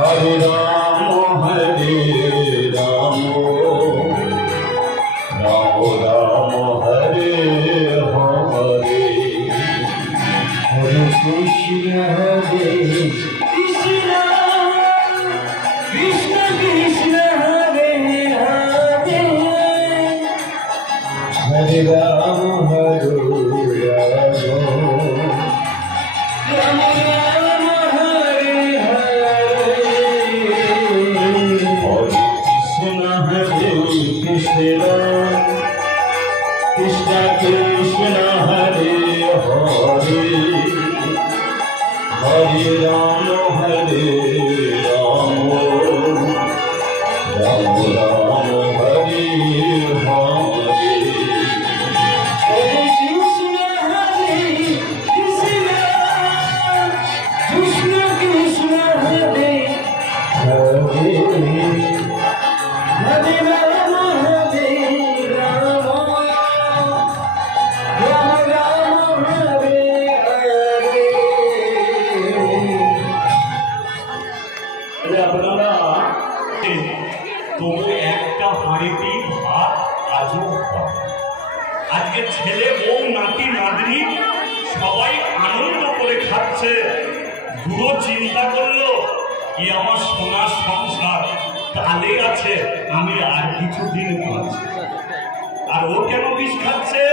हरे राम राम राम हरे हरे हरे कृष्ण कृष्ण कृष्ण हरे हरे हरे राम कृष्ण कृष्ण हरे हरे हरे राम राम राम हरे हरे हरे कृष्ण कृष्ण कृष्ण कृष्ण हरे हरे हरे राम আপনারা তবু একটা হাঁড়িতেই ভাত আজও হয়। আজকে ছেলে বউ নাতি নাতনি সবাই আনন্দ করে খাচ্ছে। বুড়ো চিন্তা করলো কি আমার সোনার সংসার কালে আছে, আমি আর কিছুদিন বাঁচি। আর ও কেন বিষ খাচ্ছে?